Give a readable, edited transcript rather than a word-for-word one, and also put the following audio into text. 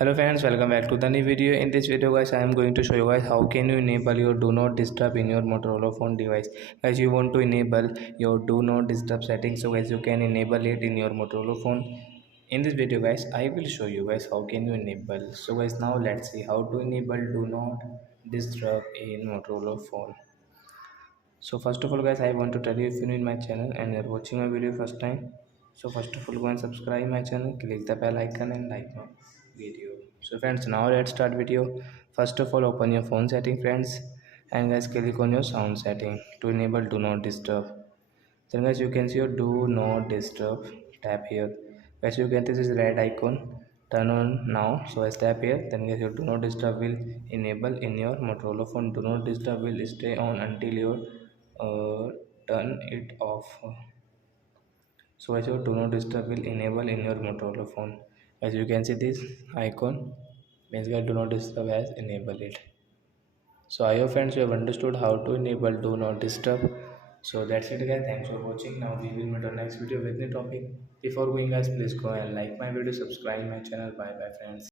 Hello friends, welcome back to the new video. In this video guys, I am going to show you guys how can you enable your do not disturb in your Motorola phone device. Guys, you want to enable your do not disturb settings, so guys you can enable it in your Motorola phone. In this video guys, I will show you guys how can you enable. So guys, now let's see how to enable do not disturb in Motorola phone. So first of all guys, I want to tell you, if you're new in my channel and you're watching my video first time, so first of all go and subscribe my channel, click the bell icon and like my video. So friends, now let's start video. First of all, open your phone setting friends, and guys click on your sound setting to enable do not disturb. Then guys you can see your do not disturb, tap here. Guys you can see this red icon, turn on now. So I tap here, then guys your do not disturb will enable in your Motorola phone. Do not disturb will stay on until you turn it off. So as your do not disturb will enable in your Motorola phone. As you can see this icon means that do not disturb has enabled it. So I hope friends you have understood how to enable do not disturb. So that's it guys, thanks for watching. Now we will meet on next video with new topic. Before going guys, please go and like my video, subscribe my channel. Bye bye friends.